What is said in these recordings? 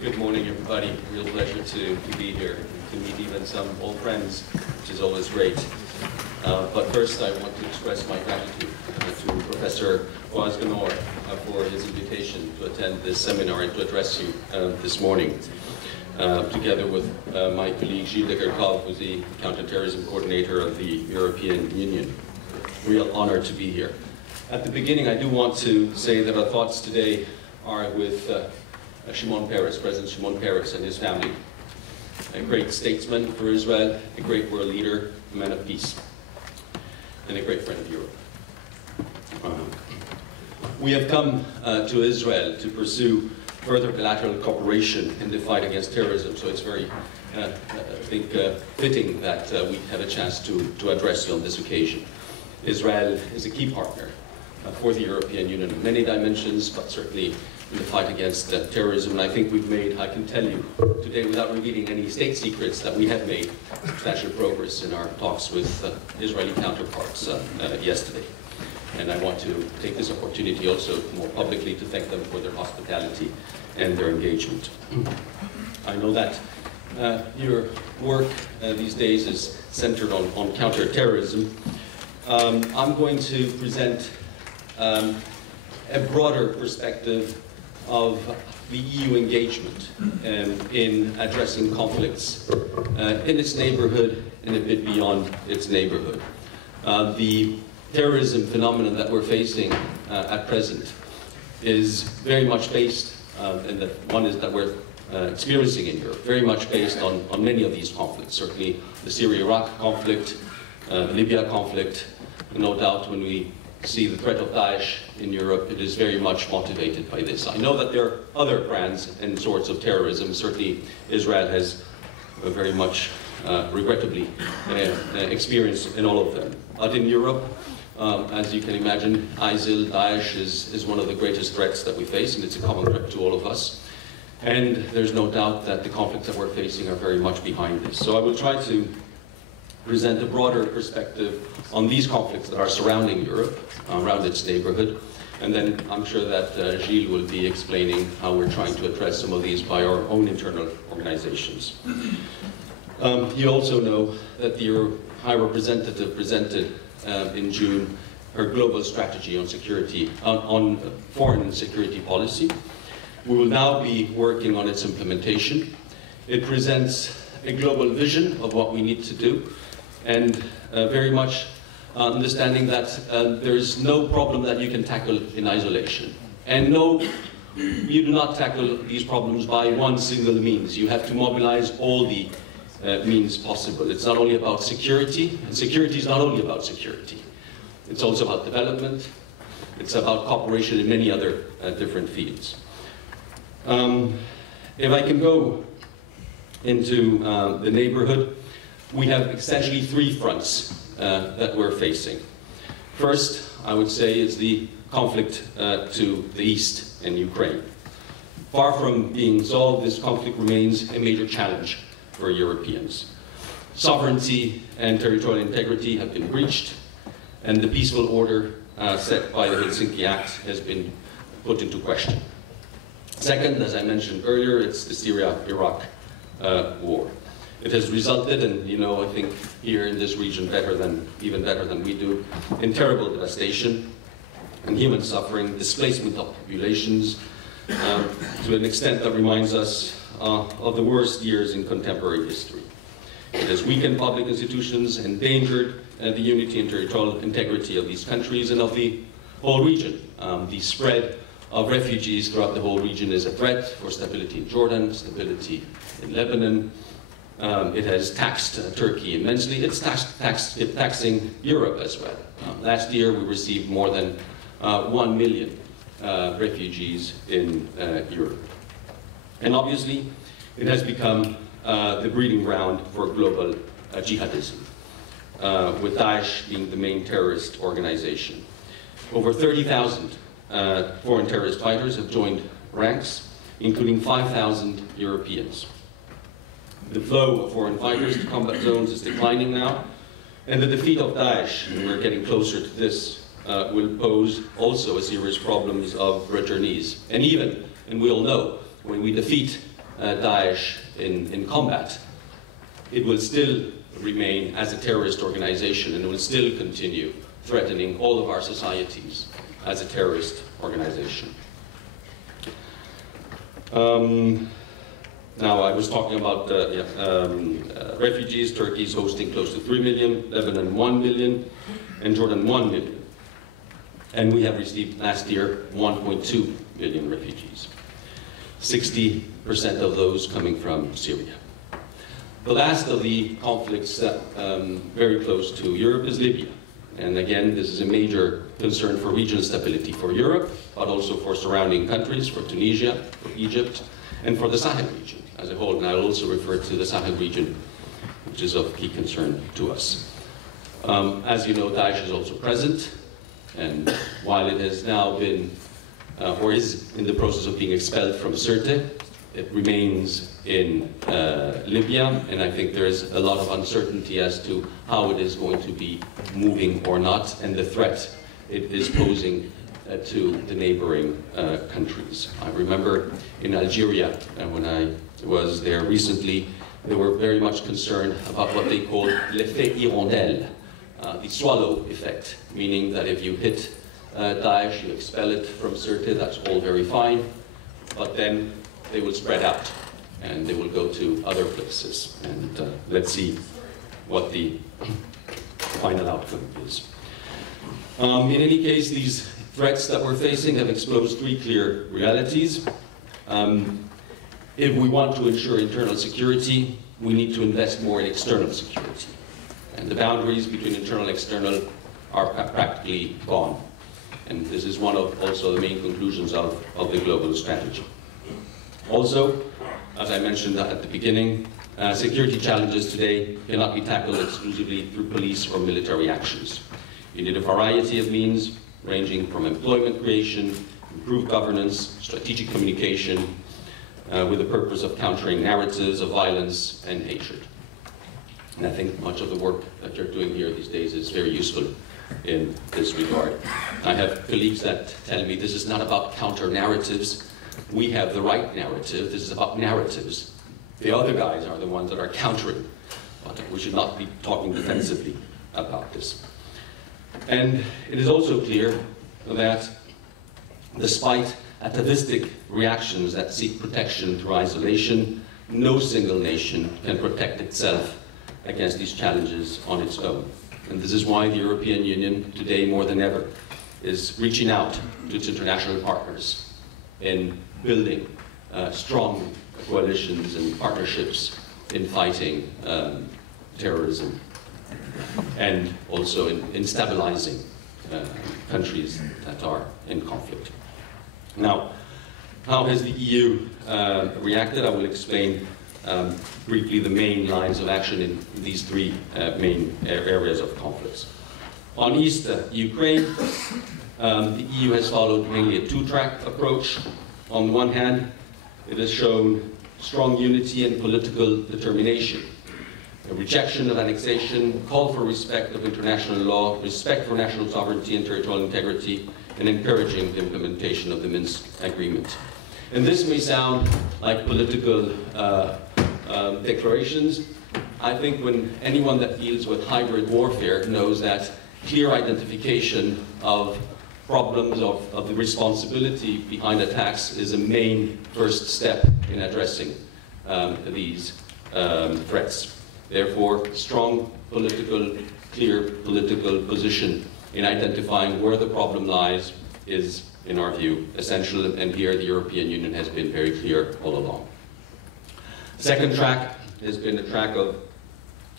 Good morning, everybody. Real pleasure to be here, to meet even some old friends, which is always great. But first, I want to express my gratitude to Professor Boisganor for his invitation to attend this seminar and to address you this morning, together with my colleague Gilles de Kerkhove, who's the Counter-Terrorism Coordinator of the European Union. Real honor to be here. At the beginning, I do want to say that our thoughts today are with Shimon Peres, President Shimon Peres and his family. A great statesman for Israel, a great world leader, a man of peace, and a great friend of Europe. We have come to Israel to pursue further bilateral cooperation in the fight against terrorism, so it's very, I think, fitting that we have a chance to address you on this occasion. Israel is a key partner for the European Union in many dimensions, but certainly in the fight against terrorism. And I think we've made, I can tell you today without revealing any state secrets, that we have made substantial progress in our talks with Israeli counterparts yesterday. And I want to take this opportunity also more publicly to thank them for their hospitality and their engagement. I know that your work these days is centered on counterterrorism. I'm going to present a broader perspective of the EU engagement in addressing conflicts in its neighborhood and a bit beyond its neighborhood. The terrorism phenomenon that we're facing at present is very much based, and the one is that we're experiencing in Europe, very much based on many of these conflicts. Certainly the Syria-Iraq conflict, the Libya conflict, and no doubt when we see the threat of Daesh in Europe, it is very much motivated by this. I know that there are other brands and sorts of terrorism. Certainly Israel has very much, regrettably, experienced in all of them. But in Europe, as you can imagine, ISIL, Daesh is one of the greatest threats that we face, and it's a common threat to all of us. And there's no doubt that the conflicts that we're facing are very much behind this. So I will try to present a broader perspective on these conflicts that are surrounding Europe, around its neighborhood, and then I'm sure that Gilles will be explaining how we're trying to address some of these by our own internal organizations. You also know that the High Representative presented in June her global strategy on security, on foreign and security policy. We will now be working on its implementation. It presents a global vision of what we need to do, and very much understanding that there is no problem that you can tackle in isolation. And no, you do not tackle these problems by one single means. You have to mobilize all the means possible. It's not only about security, and security is not only about security. It's also about development. It's about cooperation in many other different fields. If I can go into the neighborhood, we have essentially three fronts that we're facing. First, I would say, is the conflict to the east in Ukraine. Far from being solved, this conflict remains a major challenge for Europeans. Sovereignty and territorial integrity have been breached, and the peaceful order set by the Helsinki Act has been put into question. Second, as I mentioned earlier, it's the Syria-Iraq war. It has resulted, and you know, I think here in this region even better than we do, in terrible devastation and human suffering, displacement of populations to an extent that reminds us of the worst years in contemporary history. It has weakened public institutions, endangered the unity and territorial integrity of these countries and of the whole region. The spread of refugees throughout the whole region is a threat for stability in Jordan, stability in Lebanon. It has taxed Turkey immensely. It's taxing Europe as well. Last year we received more than 1 million refugees in Europe. And obviously it has become the breeding ground for global jihadism, with Daesh being the main terrorist organization. Over 30,000 foreign terrorist fighters have joined ranks, including 5,000 Europeans. The flow of foreign fighters to combat zones is declining now, and the defeat of Daesh, and we're getting closer to this, will pose also a serious problems of returnees. And even, and we all know, when we defeat Daesh in combat, it will still remain as a terrorist organization, and it will still continue threatening all of our societies as a terrorist organization. Now, I was talking about refugees. Turkey is hosting close to 3 million, Lebanon 1 million, and Jordan 1 million. And we have received last year 1.2 million refugees, 60% of those coming from Syria. The last of the conflicts very close to Europe is Libya. And again, this is a major concern for regional stability for Europe, but also for surrounding countries, for Tunisia, for Egypt, and for the Sahel region as a whole. And I'll also refer to the Sahel region, which is of key concern to us. As you know, Daesh is also present, and while it has now been, or is in the process of being expelled from Sirte, it remains in Libya, and I think there is a lot of uncertainty as to how it is going to be moving or not, and the threat it is posing to the neighboring countries. I remember in Algeria, when I was there recently, they were very much concerned about what they called l'effet hirondelle, the swallow effect, meaning that if you hit Daesh, you expel it from Sirte, that's all very fine, but then they will spread out and they will go to other places. And let's see what the final outcome is. In any case, these threats that we're facing have exposed three clear realities. If we want to ensure internal security, we need to invest more in external security. And the boundaries between internal and external are practically gone. And this is one of also the main conclusions of the global strategy. Also, as I mentioned at the beginning, security challenges today cannot be tackled exclusively through police or military actions. You need a variety of means, ranging from employment creation, improved governance, strategic communication, with the purpose of countering narratives of violence and hatred. And I think much of the work that you're doing here these days is very useful in this regard. I have colleagues that tell me this is not about counter-narratives. We have the right narrative. This is about narratives. The other guys are the ones that are countering. But we should not be talking defensively about this. And it is also clear that despite atavistic reactions that seek protection through isolation, no single nation can protect itself against these challenges on its own. And this is why the European Union today more than ever is reaching out to its international partners in building strong coalitions and partnerships in fighting terrorism, and also in stabilizing countries that are in conflict. Now, how has the EU reacted? I will explain briefly the main lines of action in these three main areas of conflicts. On East Ukraine, the EU has followed mainly a two-track approach. On the one hand, it has shown strong unity and political determination, a rejection of annexation, call for respect of international law, respect for national sovereignty and territorial integrity, and encouraging the implementation of the Minsk Agreement. And this may sound like political declarations. I think when anyone that deals with hybrid warfare knows that clear identification of problems of the responsibility behind attacks is a main first step in addressing these threats. Therefore, strong political, clear political position in identifying where the problem lies is, in our view, essential, and here the European Union has been very clear all along. Second track has been a track of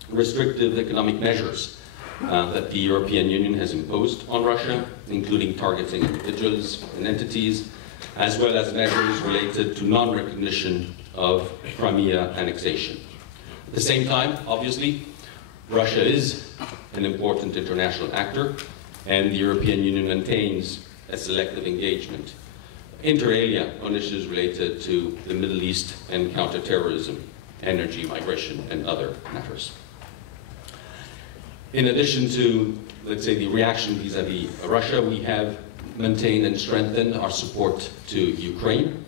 restrictive economic measures that the European Union has imposed on Russia, including targeting individuals and entities, as well as measures related to non-recognition of Crimea annexation. At the same time, obviously, Russia is an important international actor, and the European Union maintains a selective engagement, inter alia, on issues related to the Middle East and counter-terrorism, energy, migration, and other matters. In addition to, let's say, the reaction vis-à-vis Russia, we have maintained and strengthened our support to Ukraine.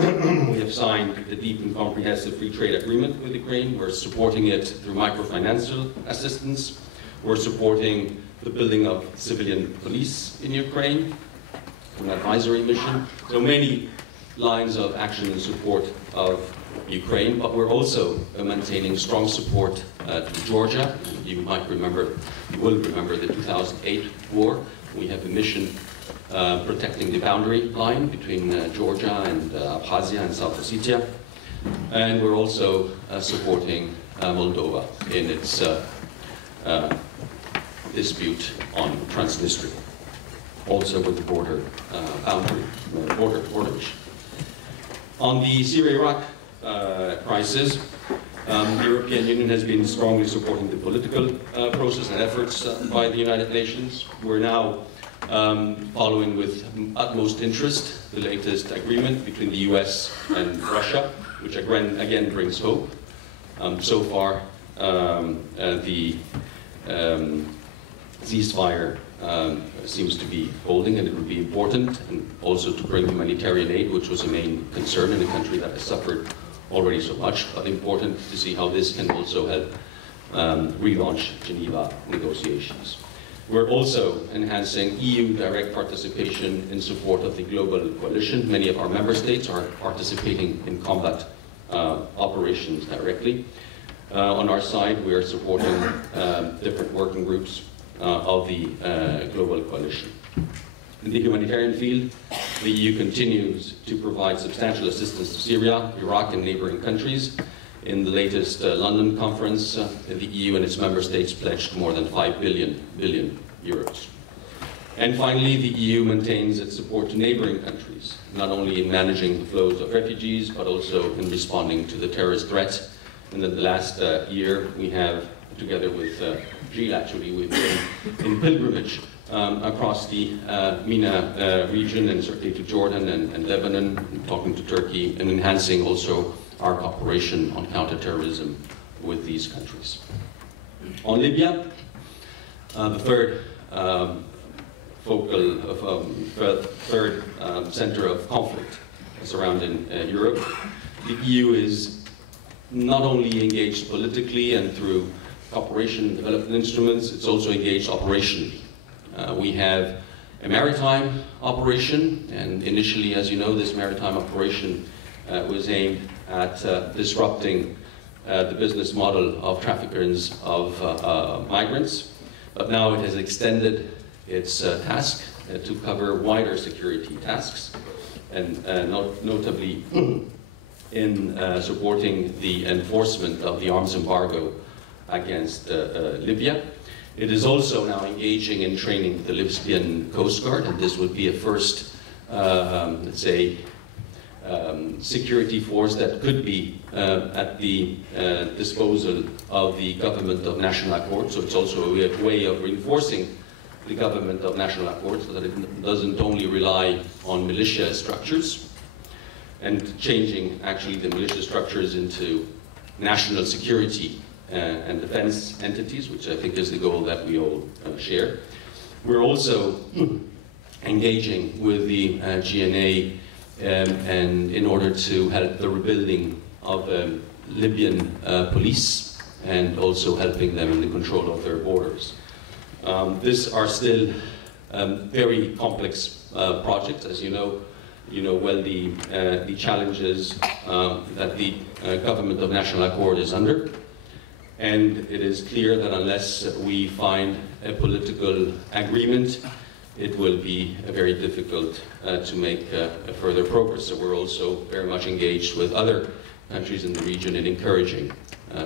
we have signed the deep and comprehensive free trade agreement with Ukraine. We're supporting it through microfinancial assistance. We're supporting the building of civilian police in Ukraine, an advisory mission. So many lines of action in support of Ukraine, but we're also maintaining strong support to Georgia. You might remember, you will remember the 2008 war. We have a mission protecting the boundary line between Georgia and Abkhazia and South Ossetia. And we're also supporting Moldova in its dispute on Transnistria, also with the border issue. On the Syria-Iraq crisis, the European Union has been strongly supporting the political process and efforts by the United Nations. We're now following with utmost interest the latest agreement between the US and Russia, which again brings hope. So far, the ceasefire seems to be holding, and it will be important, and also to bring humanitarian aid, which was a main concern in a country that has suffered already so much, but important to see how this can also help relaunch Geneva negotiations. We're also enhancing EU direct participation in support of the global coalition. Many of our member states are participating in combat operations directly. On our side, we are supporting different working groups of the global coalition. In the humanitarian field, the EU continues to provide substantial assistance to Syria, Iraq, and neighboring countries. In the latest London conference, the EU and its member states pledged more than 5 billion euros. And finally, the EU maintains its support to neighboring countries, not only in managing the flows of refugees, but also in responding to the terrorist threat. And in the last year, we have, together with Gilles actually, we've been in pilgrimage across the MENA region, and certainly to Jordan and Lebanon, and talking to Turkey, and enhancing also our cooperation on counter-terrorism with these countries. On Libya, the third center of conflict surrounding Europe, the EU is not only engaged politically and through cooperation and development instruments, it's also engaged operationally. We have a maritime operation, and initially, as you know, this maritime operation was aimed at disrupting the business model of traffickers of migrants, but now it has extended its task to cover wider security tasks, and notably in supporting the enforcement of the arms embargo against Libya. It is also now engaging in training the Libyan Coast Guard, and this would be a first, let's say, security force that could be at the disposal of the government of national accord. So it's also a way of reinforcing the government of national accord so that it doesn't only rely on militia structures, and changing actually the militia structures into national security and defense entities, which I think is the goal that we all share. We're also engaging with the GNA and in order to help the rebuilding of Libyan police, and also helping them in the control of their borders. These are still very complex projects, as you know well the challenges that the government of national accord is under. And it is clear that unless we find a political agreement, it will be very difficult to make further progress. So we're also very much engaged with other countries in the region in encouraging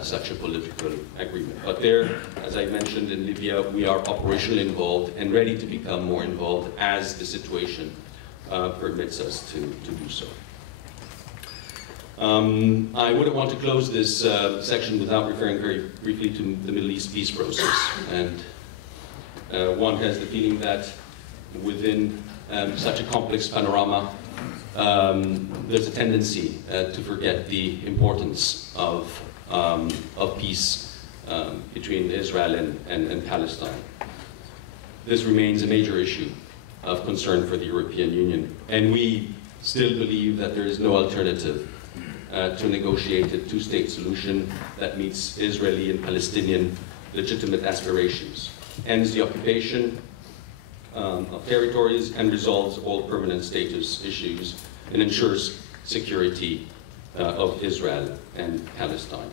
such a political agreement. But there, as I mentioned, in Libya, we are operationally involved and ready to become more involved as the situation permits us to do so. I wouldn't want to close this section without referring very briefly to the Middle East peace process. And one has the feeling that within such a complex panorama, there's a tendency to forget the importance of peace between Israel and Palestine. This remains a major issue of concern for the European Union. And we still believe that there is no alternative to a negotiated two-state solution that meets Israeli and Palestinian legitimate aspirations, ends the occupation of territories, and resolves all permanent status issues, and ensures security of Israel and Palestine.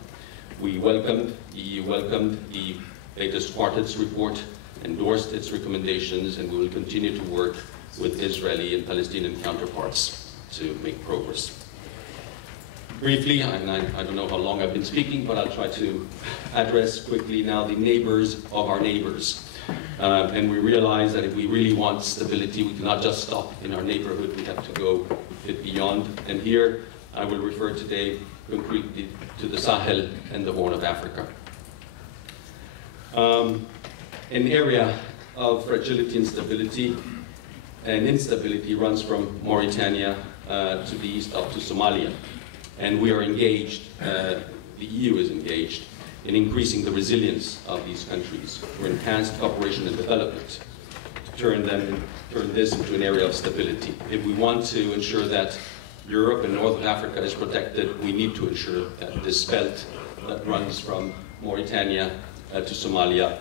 The EU welcomed the latest quartet's report, endorsed its recommendations, and we will continue to work with Israeli and Palestinian counterparts to make progress. Briefly, I don't know how long I've been speaking, but I'll try to address quickly now the neighbors of our neighbors. And we realize that if we really want stability, we cannot just stop in our neighborhood, we have to go a bit beyond. And here, I will refer today concretely to the Sahel and the Horn of Africa. An area of fragility and stability and instability runs from Mauritania to the east up to Somalia. And we are engaged, the EU is engaged, in increasing the resilience of these countries for enhanced cooperation and development, to turn this into an area of stability. If we want to ensure that Europe and Northern Africa is protected, we need to ensure that this belt that runs from Mauritania to Somalia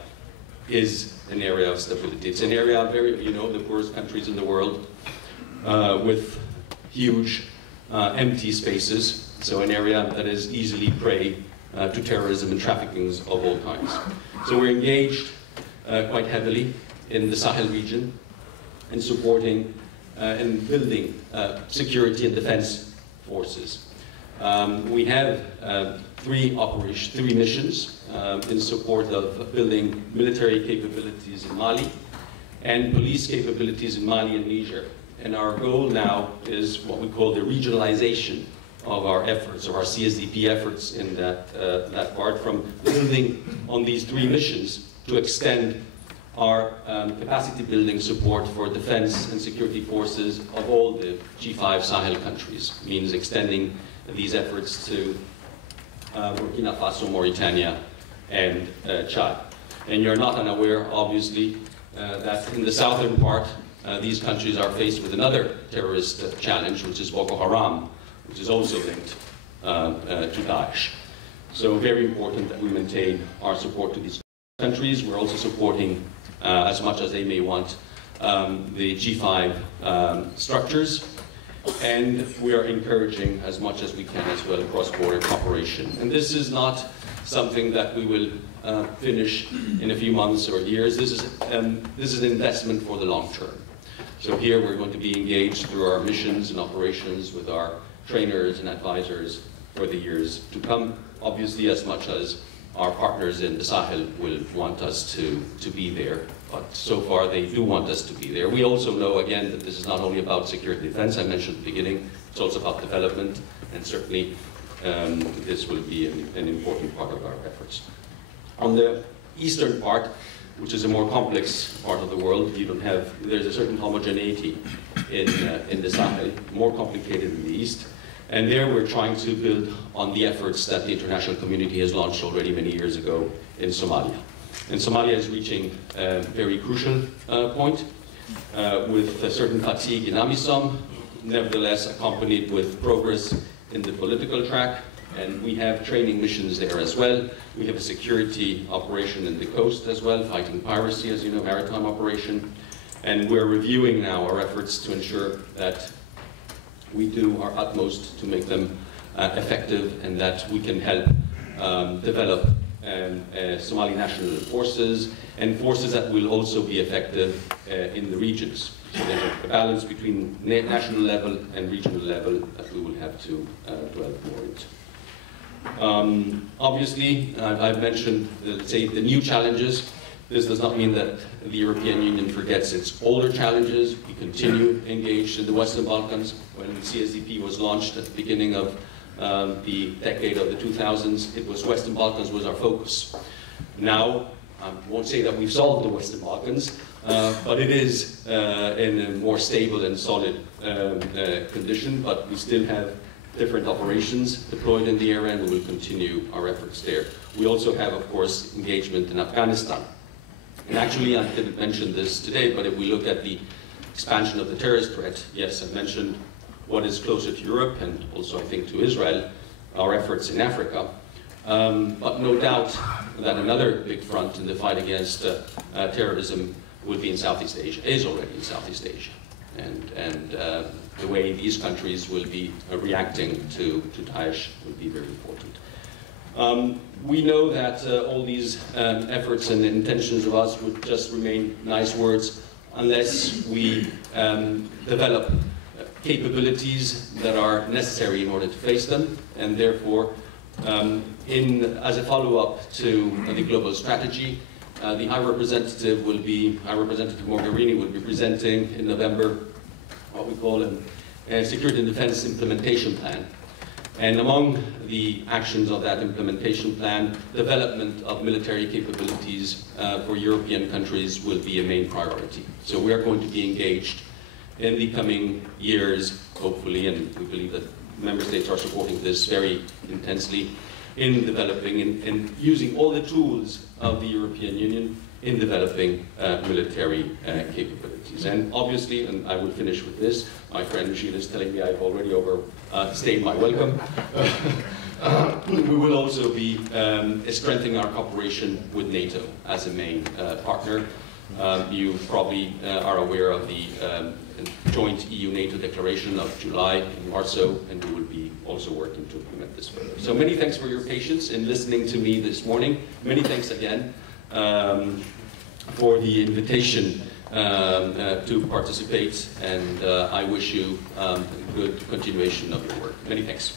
is an area of stability. It's an area of the poorest countries in the world with huge empty spaces, so an area that is easily prey to terrorism and traffickings of all kinds. So we're engaged quite heavily in the Sahel region in supporting and building security and defense forces. We have three missions in support of building military capabilities in Mali and police capabilities in Mali and Niger. And our goal now is what we call the regionalization of our efforts, of our CSDP efforts in that part, from building on these three missions to extend our capacity building support for defense and security forces of all the G5 Sahel countries, means extending these efforts to Burkina Faso, Mauritania, and Chad. And you're not unaware, obviously, that in the southern part, these countries are faced with another terrorist challenge, which is Boko Haram, which is also linked to Daesh. So very important that we maintain our support to these countries. We're also supporting, as much as they may want, the G5 structures, and we are encouraging as much as we can as well cross-border cooperation. And this is not something that we will finish in a few months or years. This is an investment for the long term. So here we're going to be engaged through our missions and operations with our trainers and advisors for the years to come, obviously as much as our partners in the Sahel will want us to be there. But so far they do want us to be there. We also know, again, that this is not only about security and defense, I mentioned at the beginning, it's also about development, and certainly this will be an important part of our efforts. On the eastern part, which is a more complex part of the world, there's a certain homogeneity in the Sahel, more complicated in the east. And there we're trying to build on the efforts that the international community has launched already many years ago in Somalia. And Somalia is reaching a very crucial point with a certain fatigue in AMISOM, nevertheless accompanied with progress in the political track. And we have training missions there as well. We have a security operation in the coast as well, fighting piracy, as you know, maritime operation. And we're reviewing now our efforts to ensure that we do our utmost to make them effective, and that we can help develop Somali national forces and forces that will also be effective in the regions. So there's a balance between national level and regional level that we will have to dwell more into. Obviously, I've mentioned, let's say, the new challenges. This does not mean that the European Union forgets its older challenges. We continue engaged in the Western Balkans. When the CSDP was launched at the beginning of the decade of the 2000s, it was Western Balkans was our focus. Now, I won't say that we've solved the Western Balkans, but it is in a more stable and solid condition, but we still have different operations deployed in the area, and we will continue our efforts there. We also have, of course, engagement in Afghanistan. And actually, I didn't mention this today, but if we look at the expansion of the terrorist threat, yes, I mentioned what is closer to Europe and also, I think, to Israel, our efforts in Africa. But no doubt that another big front in the fight against terrorism would be in Southeast Asia, is already in Southeast Asia. And the way these countries will be reacting to Daesh will be very important. We know that all these efforts and intentions of us would just remain nice words unless we develop capabilities that are necessary in order to face them, and therefore, as a follow-up to the global strategy, the High Representative Mogherini will be presenting in November what we call a Security and Defense Implementation Plan. And among the actions of that implementation plan, development of military capabilities for European countries will be a main priority. So we are going to be engaged in the coming years, hopefully, and we believe that member states are supporting this very intensely, in developing and using all the tools of the European Union in developing military capabilities. And obviously, and I will finish with this, my friend Gilles is telling me I've already overstayed my welcome. We will also be strengthening our cooperation with NATO as a main partner. You probably are aware of the joint EU-NATO declaration of July in Warsaw, and we will be also working to implement this further. So many thanks for your patience in listening to me this morning. Many thanks again for the invitation to participate, and I wish you a good continuation of your work. Many thanks.